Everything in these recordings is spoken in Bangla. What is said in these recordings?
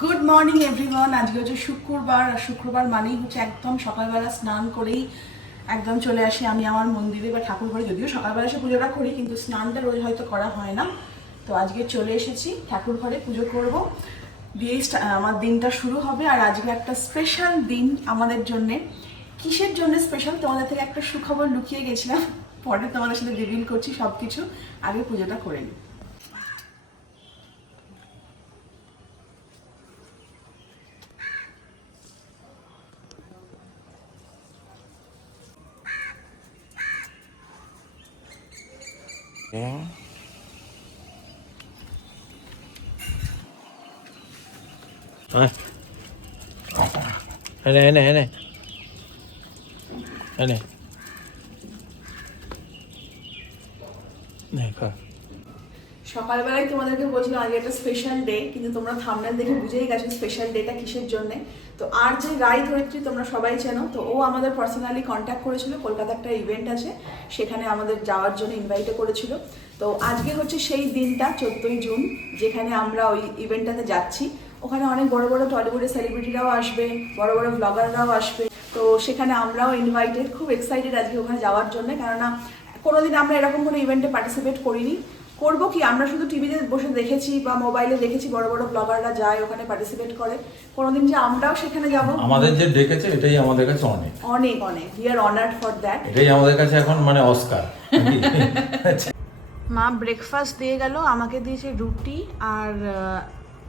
গুড মর্নিং এভরিওয়ান আজকে হচ্ছে শুক্রবার, আর শুক্রবার মানেই হচ্ছে একদম সকালবেলা স্নান করেই একদম চলে আসি আমি আমার মন্দিরে বা ঠাকুর ঘরে। যদিও সকালবেলা এসে পুজোটা করি, কিন্তু স্নানটা রোজ হয়তো করা হয় না। তো আজকে চলে এসেছি, ঠাকুর ঘরে পুজো করব। দিয়ে আমার দিনটা শুরু হবে, আর আজকে একটা স্পেশাল দিন আমাদের জন্যে। কিসের জন্য স্পেশাল তোমাদের থেকে একটা সুখবর লুকিয়ে গেছিলাম। পরে তোমাদের সাথে রিভিল করছি সব কিছু আগে পুজোটা করে নিই। এনে এনে এনে এনে নে খা সকালবেলায় তোমাদেরকে বলছিলাম আজকে একটা স্পেশাল ডে কিন্তু তোমরা থামনেল দেখে বুঝেই গেছো স্পেশাল ডেটা কিসের জন্য। তো আর যে রায় ধরিত্রী তোমরা সবাই চেনো, তো ও আমাদের পার্সোনালি কন্ট্যাক্ট করেছিল, কলকাতা একটা ইভেন্ট আছে, সেখানে আমাদের যাওয়ার জন্য ইনভাইটও করেছিল। তো আজকে হচ্ছে সেই দিনটা, চোদ্দোই জুন, যেখানে আমরা ওই ইভেন্টটাতে যাচ্ছি। ওখানে অনেক বড় বড় টলিউডের সেলিব্রিটিরাও আসবে, বড় বড় ব্লগাররাও আসবে। তো সেখানে আমরাও ইনভাইটেড খুব এক্সাইটেড আজকে ওখানে যাওয়ার জন্য, কেননা কোনোদিন আমরা এরকম কোনো ইভেন্টে পার্টিসিপেট করিনি। করব কি? আমরা শুধু টিভিতে বসে দেখেছি বা মোবাইলে দেখেছি বড় বড় ব্লগাররা যায় ওখানে পার্টিসিপেট করে। কোনোদিন যে আমরাও সেখানে যাব? আমাদের যে ডেকেছে এটাই আমাদের কাছে অনেক। অনেক অনেক। We are honoured for that এটাই আমাদের কাছে এখন মানে অস্কার মা ব্রেকফাস্ট দিয়ে গেল আমাকে দিয়েছে রুটি আর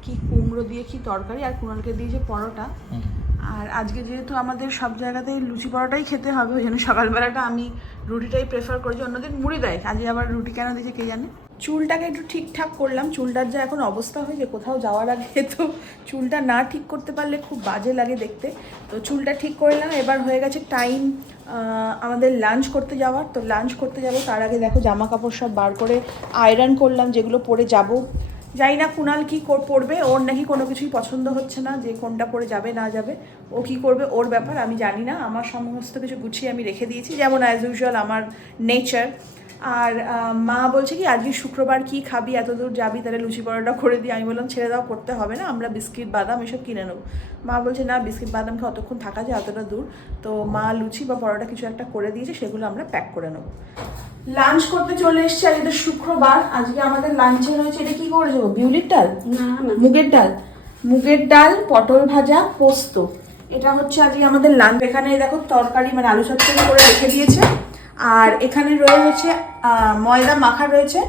কি কুমড়ো দিয়ে কি তরকারি আর কুণালকে দিয়েছে পরোটা। আর আজকে যেহেতু আমাদের সব জায়গাতেই লুচি পরোটাই খেতে হবে ওই জন্য সকালবেলাটা আমি রুটিটাই প্রেফার করেছি অন্যদিন মুড়ি দেয়। আজকে আবার রুটি কেন দিয়েছে কে জানে? চুলটাকে একটু ঠিকঠাক করলাম। চুলটার যা এখন অবস্থা হয়েছে, কোথাও যাওয়ার আগে তো চুলটা না ঠিক করতে পারলে খুব বাজে লাগে দেখতে। তো চুলটা ঠিক করলাম এবার হয়ে গেছে টাইম আমাদের লাঞ্চ করতে যাওয়ার। তো লাঞ্চ করতে যাব, তার আগে দেখো জামা কাপড় সব বার করে আয়রন করলাম, যেগুলো পরে যাব। জানি না কুনাল কী পরবে, ওর নাকি কোনো কিছুই পছন্দ হচ্ছে না, যে কোনটা পরে যাবে, না যাবে, ও কি করবে, ওর ব্যাপার, আমি জানি না। আমার সমস্ত কিছু গুছিয়ে আমি রেখে দিয়েছি। যেমন অ্যাজ ইউজুয়াল আমার নেচার আর মা বলছে কি আজকে শুক্রবার কি খাবি? এত দূর যাবি? তাহলে লুচি পরোটা করে দিই আমি বললাম ছেড়ে দাও করতে হবে না আমরা বিস্কিট বাদাম এসব কিনে নেব। মা বলছে না বিস্কিট বাদাম বাদামকে অতক্ষণ থাকা যায় অতটা দূর। তো মা লুচি বা পরোটা কিছু একটা করে দিয়েছে সেগুলো আমরা প্যাক করে নেব। লাঞ্চ করতে চলে এসেছি আজকে তো শুক্রবার। আজকে আমাদের লাঞ্চে রয়েছে এটা কি করেছ বিউলির ডাল? না মুগের ডাল। মুগের ডাল পটল ভাজা পোস্ত। এটা হচ্ছে আজকে আমাদের লাঞ্চ এখানে দেখো তরকারি মানে আলু চচ্চড়ি করে রেখে দিয়েছে। আর এখানে রয়েছে ময়দা মাখা রয়েছে।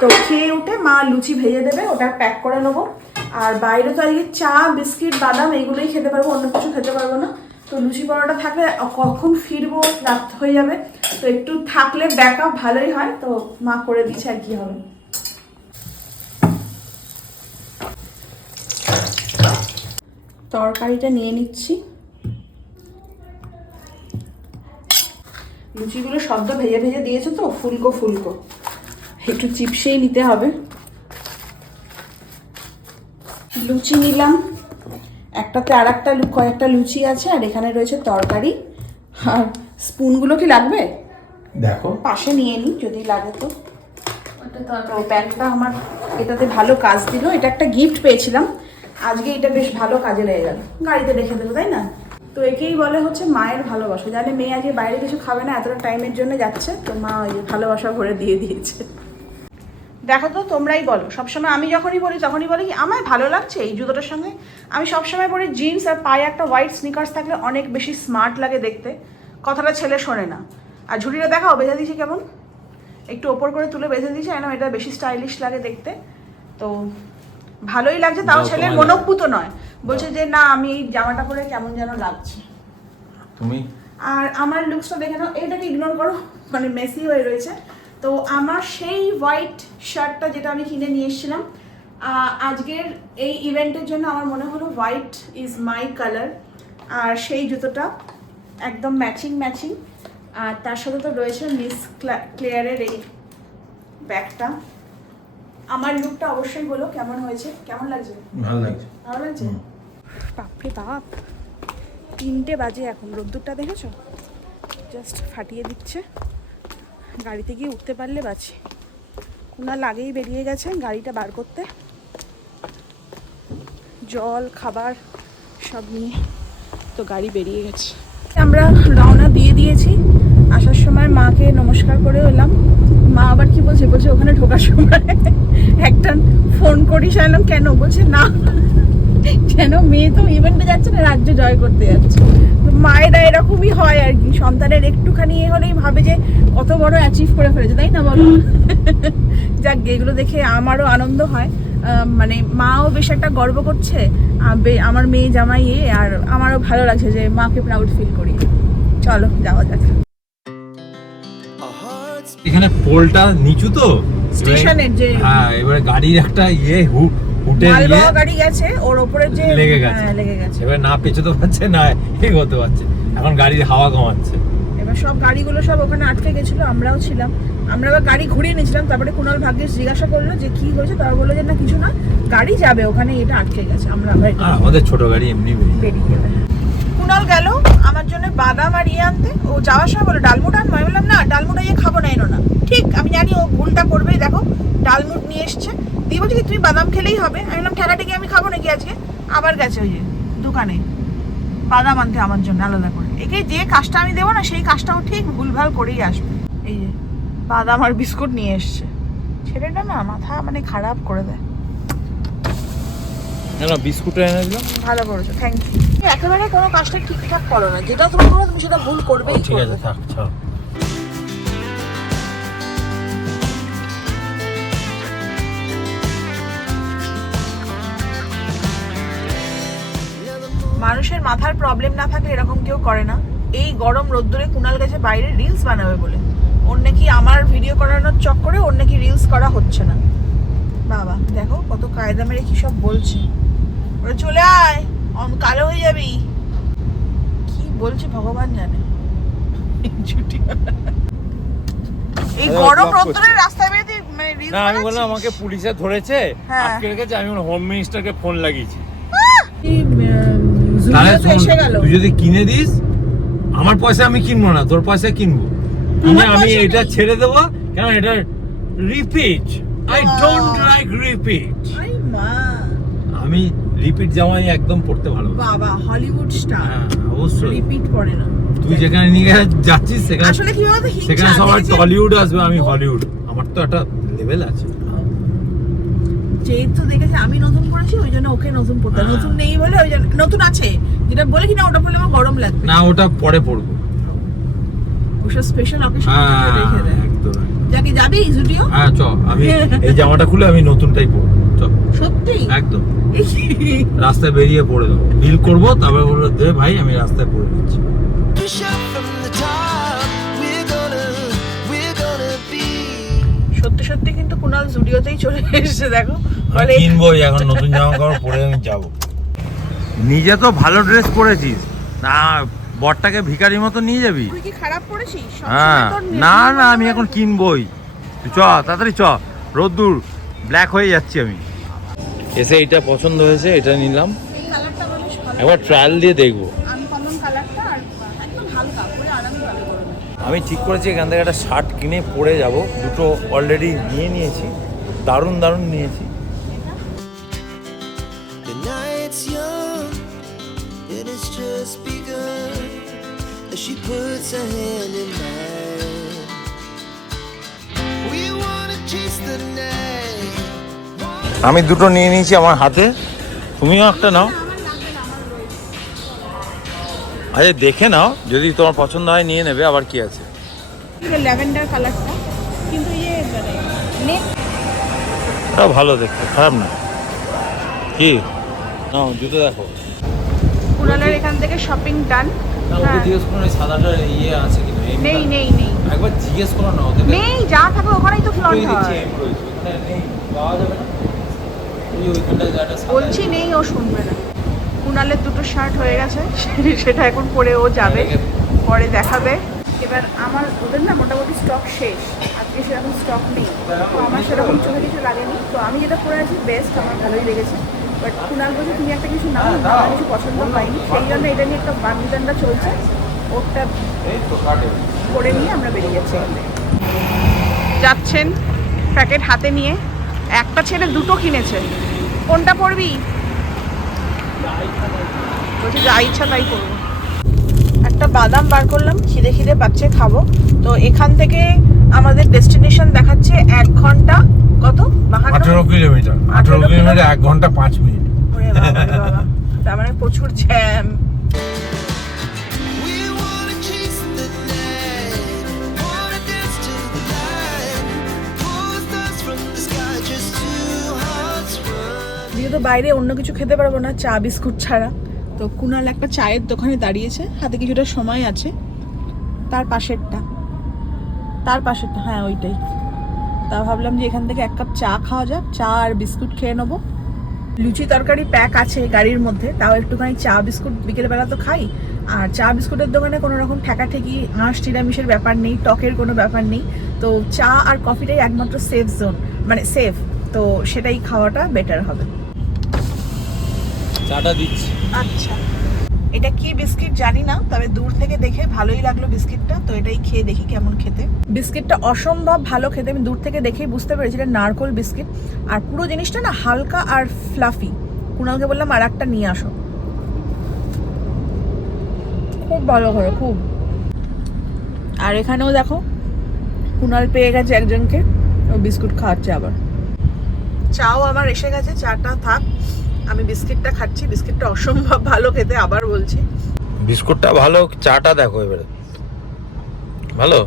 তো খেয়ে উঠে মা লুচি ভেজে দেবে, ওটা প্যাক করে নেব। আর বাইরে তো আজকে চা, বিস্কিট, বাদাম এইগুলোই খেতে পারব, অন্য কিছু খেতে পারব না। তো লুচি পরোটা থাকলে কখন ফিরবো, রাত হয়ে যাবে। তো একটু থাকলে ব্যাকআপ ভালোই হয়। তো মা করে দিচ্ছে আর কি হবে। তরকারিটা নিয়ে নিচ্ছি। লুচিগুলো সদ্য ভেজে ভেজে দিয়েছে তো? ফুলকো ফুলকো। একটু চিপসেই নিতে হবে। লুচি নিলাম। একটাতে আর একটা কয়েকটা লুচি আছে আর এখানে রয়েছে তরকারি। আর স্পুনগুলো কি লাগবে? দেখো। পাশে নিয়ে নিই যদি লাগে তো। তো ব্যাগটা আমার এটাতে ভালো কাজ দিল। এটা একটা গিফট পেয়েছিলাম। আজকে এটা বেশ ভালো কাজে লেগে গেল। গাড়িতে রেখে দেবো তাই না? তো একেই বলে হচ্ছে মায়ের ভালোবাসা। জানে মেয়ে আজকে বাইরে কিছু খাবে না এতটা টাইমের জন্য যাচ্ছে তো মা ওই যে ভালোবাসা ভরে দিয়ে দিয়েছে। দেখো তো তোমরাই বলো। সবসময় আমি যখনই বলি তখনই বলি কি আমায় ভালো লাগছে এই জুতোটার সঙ্গে? আমি সবসময় পরি জিন্স আর পায়ে একটা হোয়াইট স্নিকার্স থাকলে অনেক বেশি স্মার্ট লাগে দেখতে। কথাটা ছেলে শোনে না। আর ঝুড়িটা দেখাও বেঁধে দিয়েছি কেমন? একটু ওপর করে তুলে বেঁধে দিয়েছি কেন এটা বেশি স্টাইলিশ লাগে দেখতে। তো ভালোই লাগছে তাও ছেলের মনোপুত নয়। বলছে যে না আমি এই জামাটা পরে কেমন যেন লাগছে। তুমি? আর আমার লুকসটা দেখে নাও এটাকে ইগনোর করো মানে মেসি হয়ে রয়েছে। তো আমার সেই হোয়াইট শার্টটা যেটা আমি কিনে নিয়ে এসেছিলাম আজকের এই ইভেন্টের জন্য আমার মনে হলো হোয়াইট ইজ মাই কালার আর সেই জুতোটা একদম ম্যাচিং ম্যাচিং আর তার সাথে তো রয়েছে মিস ক্লিয়ারের এই ব্যাগটা। আমার লুকটা অবশ্যই বলো কেমন হয়েছে? কেমন লাগছে? ভালো লাগছে। ভালো লাগছে। বাপরে বাপ। তিনটে বাজে এখন, রোদ্দুরটা দেখেছ? জাস্ট ফাটিয়ে দিচ্ছে। গাড়িতে গিয়ে উঠতে পারলে বাঁচি। কুনাল আগেই বেরিয়ে গেছে গাড়িটা বার করতে। জল, খাবার সব নিয়ে তো গাড়ি বেরিয়ে গেছে। আমরা রওনা দিয়ে দিয়েছি। আসার সময় মাকে নমস্কার করে এলাম। মা আবার কি বলছে? বলছে, ওখানে ঢোকার সময় একটা ফোন করিস? এলাম কেন? বলছে, না। কেন মেয়ে তো ইভেন্টে যাচ্ছে না রাজ্য জয় করতে যাচ্ছে। মায়েরা এরকমই হয় আর কি। সন্তানের একটুখানি এ হলেই ভাবে যে কত বড় অ্যাচিভ করে ফেলেছে তাই না বলো? যাক এগুলো দেখে আমারও আনন্দ হয়। মানে মাও বেশ একটা গর্ব করছে আমার মেয়ে জামাই এ আর আমারও ভালো লাগছে যে মাকে প্রাউড ফিল করি। চলো যাওয়া যাক। এখানে পোলটা নিচু তো? স্টেশনের যে হ্যাঁ এবারে গাড়ির একটা ইয়ে হু- হুটে ইয়ে গাড়ি গেছে ওর ওপরে যে লেগে গেছে। হ্যাঁ, লেগে গেছে। এবার না পেছোতে পারছে না এগোতে পারছে। এখন গাড়ির হাওয়া কমাচ্ছে। এবার সব গাড়িগুলো সব ওখানে আটকে গেছিল আমরাও ছিলাম। আমরা আবার গাড়ি ঘুরিয়ে নিয়েছিলাম তারপরে কুণাল ভাগ্যেশ জিজ্ঞাসা করল যে কি হয়েছে তারা বলল যে না কিছু না গাড়ি যাবে ওখানে এটা আটকে গেছে আমরা আবার আমাদের ছোট গাড়ি এমনি বেরিয়ে যাবে কুণাল গেল আমার জন্য বাদাম আর ইয়ে আনতে। ও যাওয়ার সময় বলে ডালমুট আনব আমি বললাম না ডালমুট ইয়ে খাব না এনো না। ঠিক আমি জানি ও ভুলটা করবেই। দেখো ডালমুট নিয়ে এসছে। দিয়ে বলছে কি তুমি বাদাম খেলেই হবে। আমি বললাম ঠেলাটিকে আমি খাব নাকি আজকে? আবার গেছে ওই যে দোকানে। বাদাম আনতে আমার জন্য আলাদা করে। একে যে কাজটা আমি দেবো না সেই কাজটাও ঠিক ভুলভাল করেই আসবে। এই যে বাদাম আর বিস্কুট নিয়ে এসছে। ছেলেটা না মাথা মানে খারাপ করে দেয়। না বিস্কুটটা এনে দিলাম। ভালো করেছ থ্যাংক ইউ একেবারে কোনো কাজটা ঠিকঠাক করো না। যেটা তুমি করো তুমি সেটা ভুল করবেই ঠিক আছে। থাক ছাড়ো। মানুষের মাথার প্রবলেম না থাকলে এরকম কেউ করে না। এই গরম রোদ্দুরে কুনাল গেছে বাইরে রিলস বানাবে বলে। ওর নাকি আমার ভিডিও করানোর চক্করে ওর নাকি রিলস করা হচ্ছে না। বাবা দেখো কত কায়দা মেরে কি সব বলছে। ওরা চলে আয় অম কালো হয়ে যাবি। কি বলছে ভগবান জানে। এই গরম রোদ্দুরে। রাস্তায় বেরিয়ে মানে রিলস না আমি বললাম আমাকে পুলিশে ধরেছে হ্যাঁ। আটকে রেখেছে আমি হোম মিনিস্টারকে ফোন লাগিয়েছি। তাহলে তুই যদি কিনে দিস আমার পয়সা আমি কিনবো না তোর পয়সা কিনবো। কিনে আমি এটা ছেড়ে দেবো কেন এটা repeat I. Don't like repeat আমি রিপিট জামাই একদম পড়তে ভালো বাবা হলিউড স্টার হ্যাঁ অবশ্যই। রিপিট করে না। তুই যেখানে নিয়ে যাচ্ছিস সেখানে আসলে কি বলতো সেখানে সবার টলিউড আসবে আমি হলিউড আমার তো একটা লেভেল আছে। যেহেতু দেখেছে আমি নতুন করেছি ওই জন্য ওকে নতুন পড়তে হ্যাঁ। নতুন নেই বলে ওই জন্য নতুন আছে। যেটা বলে কিনা ওটা পড়লে আমার গরম লাগবে। না ওটা পরে পড়ব। ওসব স্পেশাল অকেশন হ্যাঁ রেখে দেয়। একদম যাকে যাবি জুডিও? হ্যাঁ চ আমি এই জামাটা খুলে আমি নতুনটাই পরবো। চ। সত্যি? একদম। রাস্তায় বেরিয়ে পড়ে দেবো। বিল করব তারপরে বলব দে ভাই আমি রাস্তায় পড়ে দিচ্ছি। কুনাল জুডিওতেই চলে এসেছে দেখো। বলে কিনবোই এখন নতুন জামা কাপড় পরে আমি যাব। নিজে তো ভালো ড্রেস পরেছিস। না বরটাকে ভিখারির মতো নিয়ে যাবি? তুই কি খারাপ করেছিস সবসময় হ্যাঁ। না না আমি এখন কিনবই। তুই চ তাড়াতাড়ি চ। রোদ্দুর ব্ল্যাক হয়ে যাচ্ছি আমি। এসে এটা পছন্দ হয়েছে এটা নিলাম। এই কালারটা বেশ ভালো। একবার ট্রায়াল দিয়ে দেখব আনকমন কালারটা আর একদম হালকা পরে আরামে ভালো করবে আমি ঠিক করেছি এখান থেকে একটা শার্ট কিনে পরে যাব। দুটো অলরেডি নিয়ে নিয়েছি। দারুণ দারুণ নিয়েছি। আমি দুটো নিয়ে নিয়েছি আমার হাতে। তুমিও একটা নাও। আচ্ছা দেখে নাও যদি তোমার পছন্দ হয় নিয়ে নেবে আবার কি আছে? ল্যাভেন্ডার কালারটা কিন্তু ইয়ে মানে ভালো দেখতে খারাপ না। কি? নাও জুতো দেখো। কুনালের এখান থেকে শপিং ডান না জিজ্ঞেস করো ইয়ে আছে কিনা নেই নেই নেই। একবার জিজ্ঞেস করো না ওদের নেই যা থাকে ওখানেই তো ফ্লট হয়। বলছি নেই ও শুনবে না। কুনালের দুটো শার্ট হয়ে গেছে, সেটা এখন পরে ও যাবে, পরে দেখাবে। এবার আমার, ওদের না মোটামুটি স্টক শেষ, আজকে সেরকম স্টক নেই। তো আমার সেরকম চোখে কিছু লাগেনি। তো আমি যেটা পরে আছি বেস্ট আমার ভালোই লেগেছে। বাট কুনাল বলছে, তুমি একটা কিছু নাও আমার কিছু পছন্দ হয়নি সেই জন্য এটা নিয়ে একটা বান্ডিদান্ডা চলছে। ওটা করে নিয়ে আমরা বেরিয়ে যাচ্ছি। যাচ্ছেন প্যাকেট হাতে নিয়ে। একটা ছেলে দুটো কিনেছে। কোনটা পড়বি বলছি যা ইচ্ছা তাই করব। একটা বাদাম বার করলাম খিদে খিদে পাচ্ছে খাব। তো এখান থেকে আমাদের ডেস্টিনেশন দেখাচ্ছে এক ঘণ্টা কত? আঠারো কিলোমিটার। আঠেরো কিলোমিটার? এক ঘণ্টা পাঁচ মিনিট। তার মানে প্রচুর জ্যাম। যেহেতু বাইরে অন্য কিছু খেতে পারব না, চা, বিস্কুট ছাড়া। তো কুনাল একটা চায়ের দোকানে দাঁড়িয়েছে, হাতে কিছুটা সময় আছে। তার পাশেরটা। তার পাশেরটা হ্যাঁ ওইটাই। তা ভাবলাম যে এখান থেকে এক কাপ চা খাওয়া যাক, চা আর বিস্কুট খেয়ে নেব। লুচি তরকারি প্যাক আছে গাড়ির মধ্যে, তাও একটুখানি চা, বিস্কুট বিকেলবেলা তো খাই। আর চা, বিস্কুটের দোকানে কোনো রকম ঠেকাঠেকি হাঁস নিরামিষের ব্যাপার নেই, টকের কোনো ব্যাপার নেই। তো চা আর কফিটাই একমাত্র সেফ জোন মানে সেফ তো সেটাই খাওয়াটা বেটার হবে। চাটা দিচ্ছি। আচ্ছা। এটা কি বিস্কিট জানি না, তবে দূর থেকে দেখে ভালোই লাগল বিস্কিটটা, তো এটাই খেয়ে দেখি কেমন খেতে। বিস্কিটটা অসম্ভব ভালো খেতে, আমি দূর থেকে দেখেই বুঝতে পেরেছি এটা নারকোল বিস্কিট। আর পুরো জিনিসটা না হালকা আর ফ্লাফি কুণালকে বললাম আর একটা নিয়ে আসো। খুব ভালো করে, খুব। আর এখানেও দেখো কুণাল পেয়ে গেছে একজনকে, ও বিস্কুট খাওয়াচ্ছে আবার। চাও আমার এসে গেছে, চাটা থাক। আমি বিস্কিটটা খাচ্ছি বিস্কিটটা অসম্ভব ভালো খেতে আবার বলছি। বিস্কুটটা ভালো চাটা দেখো এবারে। ভালো?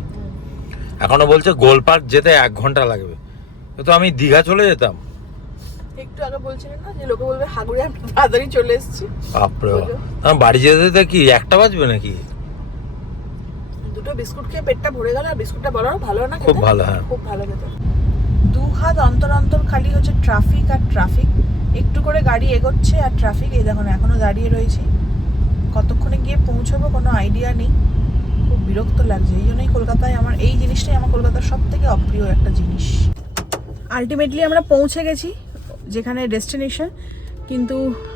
এখনও বলছে গোল পার্ক যেতে এক ঘণ্টা লাগবে। তো আমি দীঘা চলে যেতাম। একটু আগে বলছিলেন না যে লোকে বলবে হাগুড়ে আমরা তাড়াতাড়ি চলে এসেছি। বাপরে বাপ। আমার বাড়ি যেতে যেতে কি একটা বাজবে নাকি? দুটো বিস্কুট খেয়ে পেটটা ভরে গেল আর বিস্কুটটা বড় ভালো না খুব ভালো, হ্যাঁ। খুব ভালো খেতে। দু হাত অন্তর অন্তর খালি হচ্ছে ট্রাফিক আর ট্রাফিক। একটু করে গাড়ি এগোচ্ছে আর ট্রাফিক এই দেখুন, এখনও দাঁড়িয়ে রয়েছি। কতক্ষণে গিয়ে পৌঁছবো কোনো আইডিয়া নেই। খুব বিরক্ত লাগছে, এই জন্যই কলকাতায় আমার, এই জিনিসটাই আমার কলকাতার সব থেকে অপ্রিয় একটা জিনিস। আলটিমেটলি আমরা পৌঁছে গেছি যেখানে ডেস্টিনেশন কিন্তু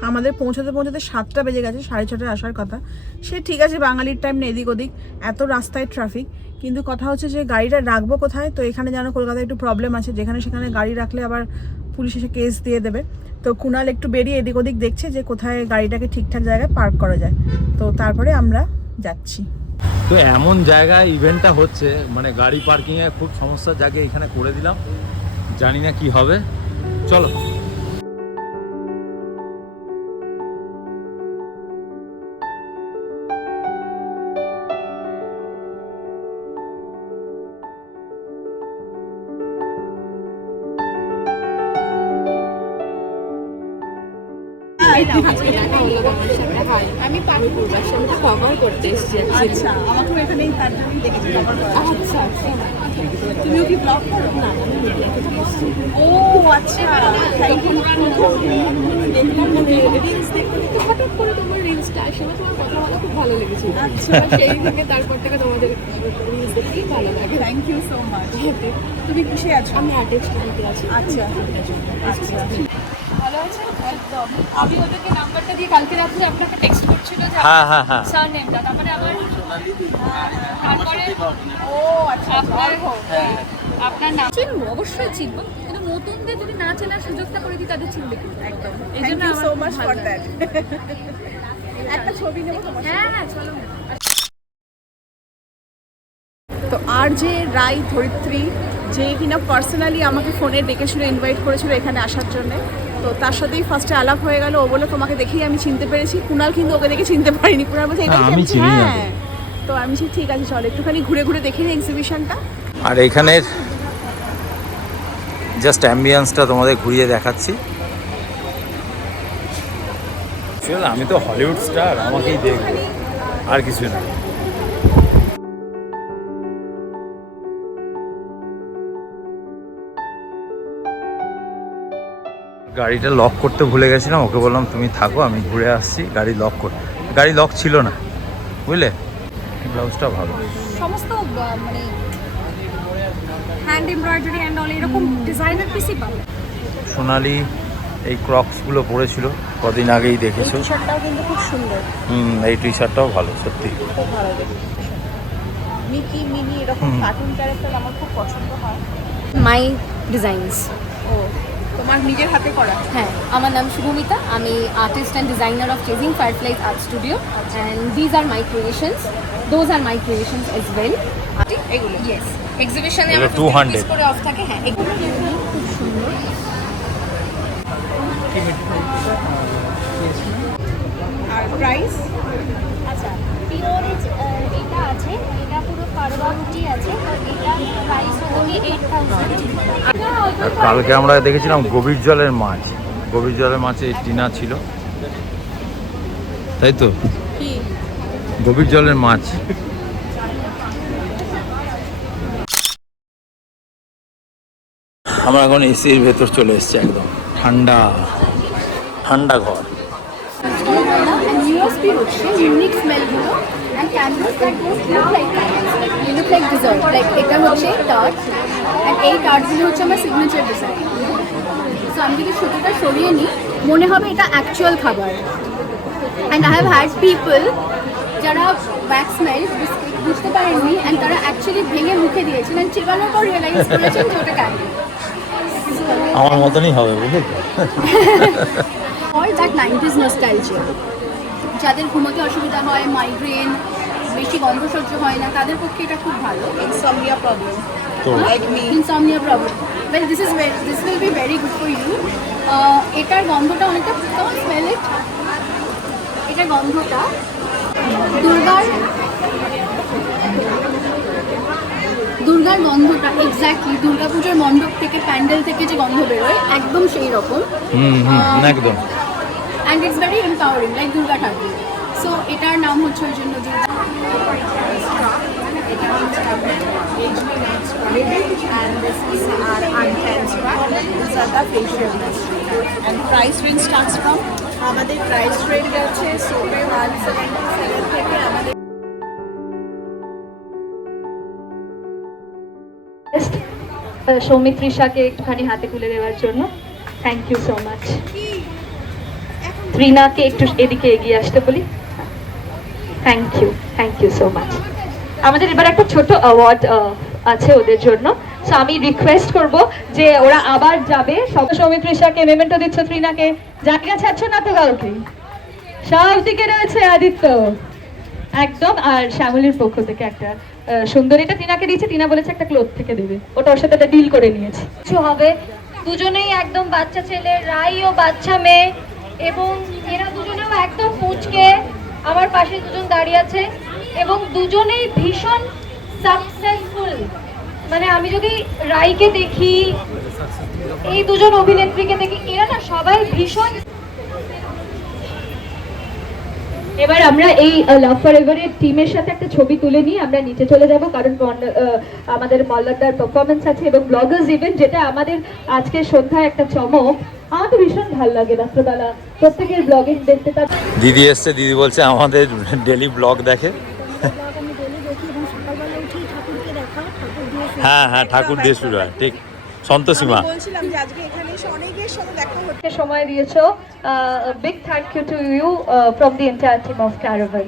আমাদের পৌঁছাতে পৌঁছাতে সাতটা বেজে গেছে, সাড়ে ছটায় আসার কথা। সে ঠিক আছে, বাঙালির টাইম না এদিক ওদিক, এত রাস্তায় ট্রাফিক কিন্তু কথা হচ্ছে যে গাড়িটা রাখব কোথায়? তো এখানে যেন কলকাতায় একটু প্রবলেম আছে, যেখানে সেখানে গাড়ি রাখলে আবার পুলিশ এসে কেস দিয়ে দেবে। তো কুনাল একটু বেরিয়ে এদিক ওদিক দেখছে যে কোথায় গাড়িটাকে ঠিকঠাক জায়গায় পার্ক করা যায়। তো তারপরে আমরা যাচ্ছি। তো এমন জায়গায় ইভেন্টটা হচ্ছে মানে গাড়ি পার্কিং এ খুব সমস্যা জায়গায় এখানে করে দিলাম। জানি না কি হবে। চলো। করতে এসেছি আচ্ছা আমাকেও এখানেই তার জন্যই দেখেছি আচ্ছা আচ্ছা। তুমিও কি ব্লগ করো? না ও আচ্ছা। রিলস দেখতে দেখতে হঠাৎ করে তোমার রিলসটা আসে না? তোমার কথা বলা খুব ভালো লেগেছিল। আচ্ছা। সেই থেকে তারপর থেকে তোমাদের রিলস দেখতেই ভালো লাগে। থ্যাংক ইউ সো মাচ তুমি কিসে আছো? আমি স্টুডিওতে আছি। আচ্ছা। আচ্ছা। ভালো আছে একদম। আমি ওদেরকে নাম্বারটা দিয়ে কালকে রাত্রে আপনাকে টেক্সট করছিল যে হ্যাঁ হ্যাঁ হ্যাঁ। স্যার নেমটা তারপরে আমার তারপরে ও আচ্ছা আপনার হ্যাঁ, আপনার নাম? চিনবো অবশ্যই চিনবো। কিন্তু নতুনদের যদি না চেনার সুযোগটা করে দিই তাদের চিনবে একদম। এই জন্য সো মাচ ফর দ্যাট একটা ছবি নেব তোমার হ্যাঁ হ্যাঁ চলো। তো আর যে রায় ধরিত্রী যে কিনা পার্সোনালি আমাকে ফোনে ডেকেছিল ইনভাইট করেছিল এখানে আসার জন্য। তো তার সাথেই ফার্স্টে আলাপ হয়ে গেল। ও বলে তোমাকে দেখেই আমি চিনতে পেরেছি। কুনাল কিন্তু ওকে দেখে চিনতে পারিনি। কুনাল বলছে এটাই হ্যাঁ, আমি চিনি না। হ্যাঁ। তো আমি বলছি, ঠিক আছে চল একটুখানি ঘুরে ঘুরে দেখে নিই এক্সিবিশনটা আর এখানের জাস্ট অ্যাম্বিয়েন্সটা তোমাদের ঘুরিয়ে দেখাচ্ছি। আমি তো হলিউড স্টার আমাকেই দেখব। আর কিছু না। গাড়িটা লক করতে ভুলে গেছিলাম ওকে বললাম তুমি থাকো আমি ঘুরে আসছি গাড়ি লক কর গাড়ি লক ছিল না বুঝলে? ব্লাউজটা ভালো। সমস্ত মানে হ্যান্ড এমব্রয়ডারি অ্যান্ড অল এরকম ডিজাইনার পিসই পাবে। সোনালি এই ক্রক্সগুলো পরেছিল কদিন আগেই দেখেছ। শার্টটাও কিন্তু খুব সুন্দর। হুম এই টি শার্টটাও ভালো সত্যি। খুব ভালো মিকি মিনি এরকম কার্টুন ক্যারেক্টার আমার খুব পছন্দ হয়। মাই ডিজাইনস ও। তোমার নিজের হাতে করা। হ্যাঁ আমার নাম শুভমিতা। আমি artist and designer of chasing fireflies art studio and these are my creations those are my creations as well এগুলো। ইয়েস এক্সিবিশনে আমার 200 পিস করে অফ থাকে হ্যাঁ এগুলো। খুব সুন্দর আর প্রাইস আচ্ছা পিওর এটা আছে এটা পুরো কারবা রুটি আছে আর প্রাইস হলো এইট থাউজেন্ড কালকে আমরা দেখেছিলাম গভীর জলের মাছ গভীর জলের মাছে টিনা ছিল তাই তো গভীর জলের মাছ আমরা এখন এসির ভেতর চলে এসেছি একদম ঠান্ডা ঠান্ডা ঘর and candles that don't look like candles they look like dessert. Like এটা হচ্ছে টার্ট and এই টার্টগুলো হচ্ছে আমার সিগনেচার ডিজাইন সো আমি যদি সুতোটা সরিয়ে নিই মনে হবে এটা অ্যাকচুয়াল খাবার. And I have had people যারা ব্যাক স্মেল বুঝতে পারেননি অ্যান্ড তারা অ্যাকচুয়ালি ভেঙে মুখে দিয়েছেন অ্যান্ড চিবানোর পর রিয়েলাইজ করেছেন যে ওটা ক্যান্ডেল আমার মতনই হবে বুঝলি অল দ্যাট নাইনটিজ নস্টাইলজিয়া যাদের ঘুমোতে অসুবিধা হয় মাইগ্রেন বেশি গন্ধ সহ্য হয় না তাদের পক্ষে এটা খুব ভালো। Insomnia problem like me insomnia problem well this is this will be very good for you এটার গন্ধটা অনেকটা কেমন স্মেল ইট এটার গন্ধটা দুর্গার দুর্গার গন্ধটা এক্স্যাক্টলি দুর্গাপুজোর মণ্ডপ থেকে প্যান্ডেল থেকে যে গন্ধ বেরোয় একদম সেই রকম। হুম হুম একদম। And it's very empowering like Durga Thakur so এটার নাম হচ্ছে ওই জন্য Durga and this is our untense one. These are the facial and price range starts from? আমাদের প্রাইস রেঞ্জ আছে সোপে ওয়ান সেভেন্টি সেভেন থেকে আমাদের সৌমিত্রিষাকে একটুখানি হাতে তুলে দেওয়ার জন্য। থ্যাংক ইউ সো মাচ ত্রিনাকে একটু এদিকে এগিয়ে আসতে বলি। Thank you thank you so much আমাদের এবার একটা ছোট অ্যাওয়ার্ড আছে ওদের জন্য। সো আমি রিকোয়েস্ট করব যে ওরা আবার যাবে। সব সৌমিত্রিষাকে মেমেন্টো দিচ্ছ ত্রিনাকে। জায়গা ছাড়ছো না তো কাউকে সব দিকে রয়েছে আদিত্য। একদম, আর শ্যামলির পক্ষ থেকে একটা সুন্দরীটা টিনাকে দিয়েছে। টিনা বলেছে একটা ক্লোথ থেকে দেবে। ওটা ওর সাথে একটা ডিল করে নিয়েছে। কিছু হবে। দুজনেই একদম বাচ্চা ছেলে, রাই ও বাচ্চা মেয়ে। এবং এরা দুজনেও একদম পুচকে আমার পাশে দুজন দাঁড়িয়ে আছে এবং দুজনেই ভীষণ সাকসেসফুল মানে আমি যদি রাইকে দেখি, এই দুজন অভিনেত্রীকে দেখি, এরা না সবাই ভীষণ এবার আমরা এই লাভ ফর এভারের টিমের সাথে একটা ছবি তুলে নিয়ে আমরা নিচে চলে যাব কারণ আহ, আমাদের মল্লাদার পারফরমেন্স আছে এবং ব্লগার্স ইভেন্ট যেটা আমাদের আজকে সন্ধ্যায় একটা চমক। আমার তো ভীষণ ভালো লাগে রাত্রবেলা। প্রত্যেকের ব্লগিং দেখতে তার দিদি এসছে দিদি বলছে আমাদের ডেলি ব্লগ দেখে। হ্যাঁ হ্যাঁ ঠাকুর দিয়ে শুরু হয় ঠিক সন্তোষীমা বলছিলাম যে আজকে এখানে সময় দিয়েছ? Big thank you to you from the entire team of Caravan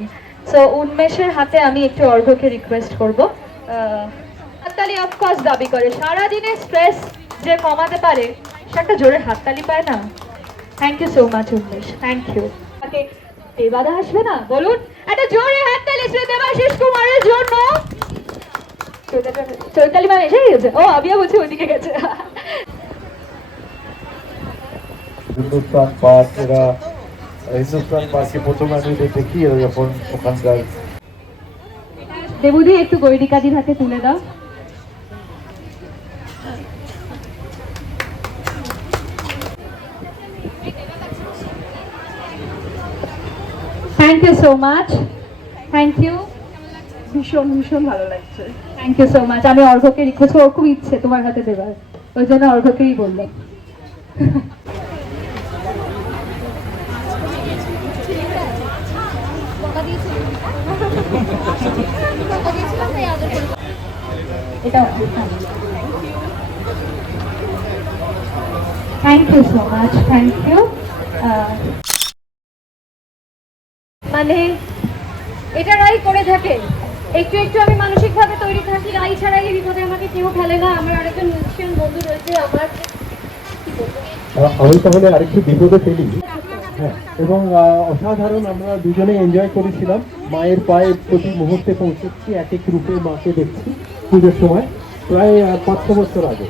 so উন্মেষের হাতে আমি একটু অর্ঘ্যকে রিকোয়েস্ট করব। হাততালি অফকোর্স দাবি করে। সারাদিনের স্ট্রেস যে কমাতে পারে, সে একটা জোরে হাততালি পায় না। Thank you so much Unmesh. Thank you তাকে এবারে আসবে না? বলুন, একটা জোরে হাততালি শ্রী দেবাশিস কুমারের জন্য। চৈতালি ম্যাম এসে গেছে। ও, আমিও বলছি ওইদিকে গেছে। হিন্দুস্তান পার্ক, এরা হিন্দুস্তান পার্কে প্রথমে আমি দেখি যখন ওখানকার দেবুদি, একটু গৈরিকাদির হাতে তুলে দাও। Thank you so much thank you ভীষণ ভীষণ ভালো লাগছে। থ্যাংক ইউ সো মাচ আমি অর্ঘকে রিকোয়েস্ট ওর খুব ইচ্ছে তোমার হাতে দেবার। ওই জন্য অর্ঘকেই বললাম thank you so much thank you মানে এটা রাই করে থাকে। একটু একটু আমি মানসিকভাবে তৈরি থাকি, রাই ছাড়াই এই বিপদে আমাকে কেউ ফেলে না। আমার আরেকজন মিউজিশিয়ান বন্ধু রয়েছে, আমার আমি তাহলে আরেকটু বিপদে ফেলি। হ্যাঁ, এবং অসাধারণ আমরা দুজনে এনজয় করেছিলাম। মায়ের পায়ে প্রতি মুহূর্তে পৌঁছেছি এক এক রূপে মাকে দেখছি পুজোর সময় প্রায় পাঁচ ছ বছর আগে।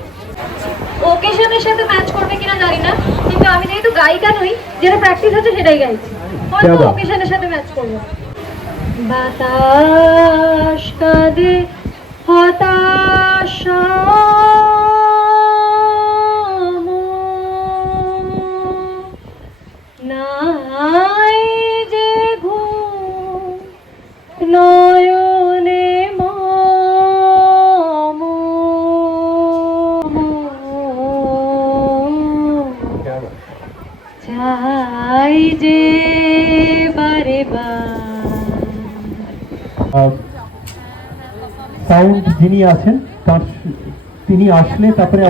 ওকেশনের সাথে ম্যাচ করবে কিনা জানি না কিন্তু আমি যেহেতু গায়িকা নই যেটা প্র্যাকটিস হচ্ছে সেটাই গাইছি। হয়তো। ওকেশনের সাথে ম্যাচ করব। বাতাস কাঁদে হতাশা যিনি আছেন তার তিনি আসলে তারপরে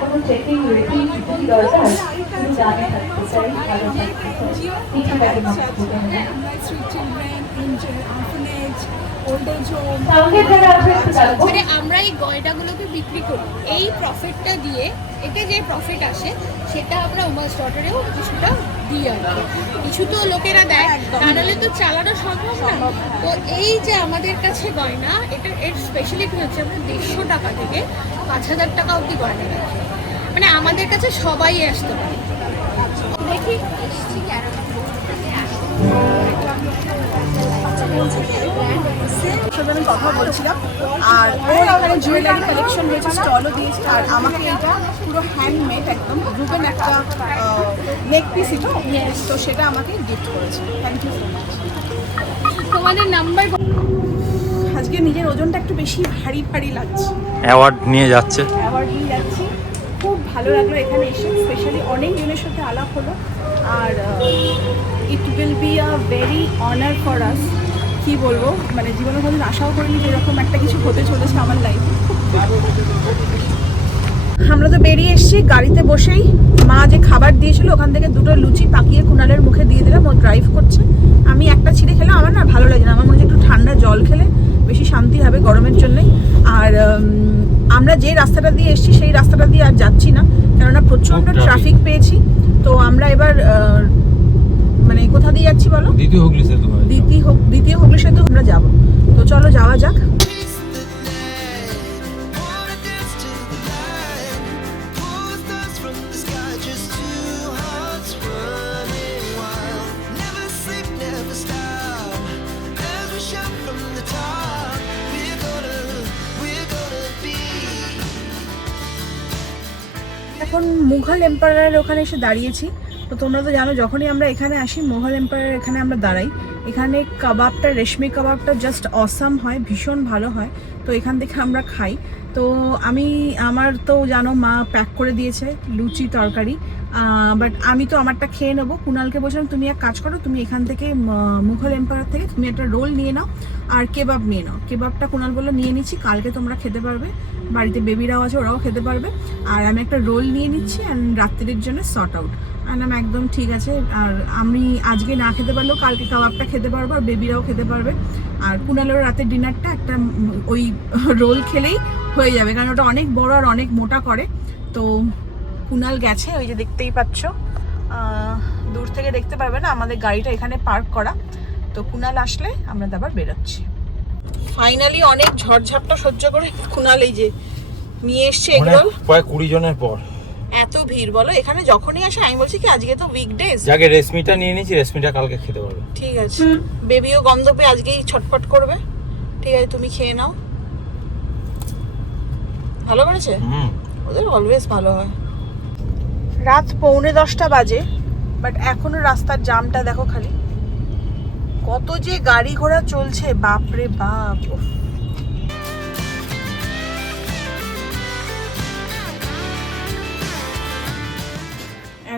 কোনো চেকিং রেটিং কিছু দরকার শুধু জানে থাকতে চাই ভালো থাকতে চাই কিছু ব্যাপার না মানে আমরা এই গয়নাগুলোকে বিক্রি করি। এই প্রফিটটা দিয়ে এতে যে প্রফিট আসে সেটা আমরা উমা স্টটারেও কিছুটা দিই আর। কিছু তো লোকেরা দেয় তাহলে তো চালানো সম্ভব না। তো এই যে আমাদের কাছে গয়না এটা এর স্পেশালিটি হচ্ছে আমরা দেড়শো টাকা থেকে পাঁচ হাজার টাকা অবধি গয়না রাখি। মানে আমাদের কাছে সবাই আসতে পারে। দেখি আমি কথা বলছিলাম। আর ওর এখানে জুয়েলারি কালেকশন রয়েছে স্টলও দিয়েছে। আর আমাকে এটা পুরো হ্যান্ডমেড একদম। রুবেন একটা নেক পিসই তো? তো সেটা আমাকে গিফট করেছে। থ্যাংক ইউ সো মাচ তোমাদের নাম্বার আজকে নিজের ওজনটা একটু বেশি ভারী ভারী লাগছে। অ্যাওয়ার্ড নিয়ে যাচ্ছে। অ্যাওয়ার্ড নিয়ে যাচ্ছি। খুব ভালো লাগল এখানে এসে স্পেশালি অনেক জনের সাথে আলাপ হলো। আর it will be a very honour for us কী বলব? মানে জীবনে কোনোদিন আশাও করিনি যে এরকম একটা কিছু হতে চলেছে আমার লাইফে আমরা তো বেরিয়ে এসেছি গাড়িতে বসেই। মা যে খাবার দিয়েছিল ওখান থেকে দুটো লুচি পাকিয়ে কুনালের মুখে দিয়ে দিলাম ও ড্রাইভ করছে। আমি একটা ছিঁড়ে খেলাম আমার না ভালো লাগে না। আমার মনে হচ্ছে একটু ঠান্ডা জল খেলে বেশি শান্তি হবে গরমের জন্যই আর আমরা যে রাস্তাটা দিয়ে এসেছি সেই রাস্তাটা দিয়ে আর যাচ্ছি না। কেননা প্রচণ্ড ট্রাফিক পেয়েছি। তো আমরা এবার মানে কোথা দিয়ে যাচ্ছি বলো? দ্বিতীয় হুগলি সেতু দ্বিতীয় দ্বিতীয় হুগলি সেতু আমরা যাব। তো চলো যাওয়া যাক। এখন মুঘল এম্পায়ারের ওখানে এসে দাঁড়িয়েছি। তো তোমরা তো জানো, যখনই আমরা এখানে আসি, মুঘল এম্পায়ারের এখানে আমরা দাঁড়াই। এখানে কাবাবটা, রেশমি কাবাবটা জাস্ট অসাম হয়, ভীষণ ভালো হয়। তো এখান থেকে আমরা খাই। তো আমি, আমার তো জানো, মা প্যাক করে দিয়েছে লুচি, তরকারি। বাট আমি তো আমারটা খেয়ে নেব। কুনালকে বলছিলাম, তুমি এক কাজ করো, তুমি এখান থেকে মুঘল এম্পায়ার থেকে তুমি একটা রোল নিয়ে নাও আর কেবাব নিয়ে নাও। কেবাবটা কুনাল বলল, নিয়ে নিচ্ছি, কালকে তোমরা খেতে পারবে। বাড়িতে বেবিরাও আছে, ওরাও খেতে পারবে। আর আমি একটা রোল নিয়ে নিচ্ছি অ্যান্ড রাত্রির জন্য শর্ট আউট অ্যান্ড একদম ঠিক আছে। আর আমি আজকে না খেতে পারলেও কালকে কাবাবটা খেতে পারব আর বেবিরাও খেতে পারবে। আর কুনালের রাতের ডিনারটা একটা ওই রোল খেলেই হয়ে যাবে। কারণ ওটা অনেক বড় আর অনেক মোটা করে। তো কুনাল গেছে ওই যে দেখতেই পাচ্ছ। দূর থেকে দেখতে পারবে না আমাদের গাড়িটা এখানে পার্ক করা। তো কুনাল আসলে আমরা আবার বেরোচ্ছি। ফাইনালি অনেক ঝড়ঝাপটা সহ্য করে কুনাল এই যে নিয়ে এসছে এগরোল। প্রায় কুড়ি জনের পর। এত ভিড় বলো? এখানে যখনই আসে আমি বলছি কি আজকে তো উইকডেজ যাকে রেশমিটা নিয়ে নিয়েছি রেশমিটা কালকে খেতে পারবে। ঠিক আছে। বেবিও গন্ধ পেয়ে আজকেই ছটপট করবে। ঠিক আছে তুমি খেয়ে নাও। ভালো করেছে? হুম। ওদের অলওয়েজ ভালো হয়। রাত পৌনে দশটা বাজে বাট এখনও রাস্তার জামটা দেখো খালি। কত যে গাড়ি ঘোড়া চলছে বাপ রে বাপ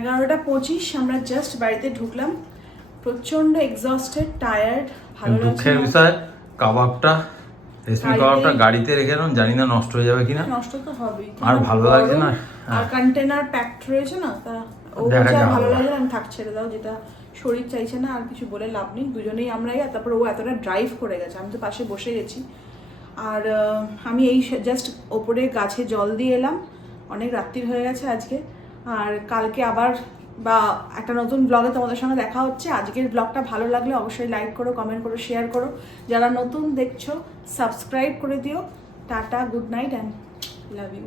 এগারোটা পঁচিশ আমরা জাস্ট বাড়িতে ঢুকলাম। প্রচণ্ড এক্সস্টেড টায়ার্ড ভালো দুঃখের বিষয় কাবাবটা রেশমি কাবাবটা গাড়িতে রেখে এলাম জানি না নষ্ট হয়ে যাবে কিনা। নষ্ট তো হবেই। আর ভালো লাগছে না। আর কন্টেনার প্যাকড রয়েছে না তা ও ভালো লাগে আমি থাক ছেড়ে দাও যেটা শরীর চাইছে না আর কিছু বলে লাভ নেই। দুজনেই আমরাই আর তারপর ও এতটা ড্রাইভ করে গেছে আমি তো পাশে বসে গেছি। আর আমি এই জাস্ট ওপরে গাছে জল দিয়ে এলাম। অনেক রাত্রির হয়ে গেছে আজকে। আর কালকে আবার বা একটা নতুন ব্লগে তোমাদের সঙ্গে দেখা হচ্ছে। আজকের ব্লগটা ভালো লাগলে অবশ্যই লাইক করো কমেন্ট করো শেয়ার করো। যারা নতুন দেখছ সাবস্ক্রাইব করে দিও। Tata good night and love you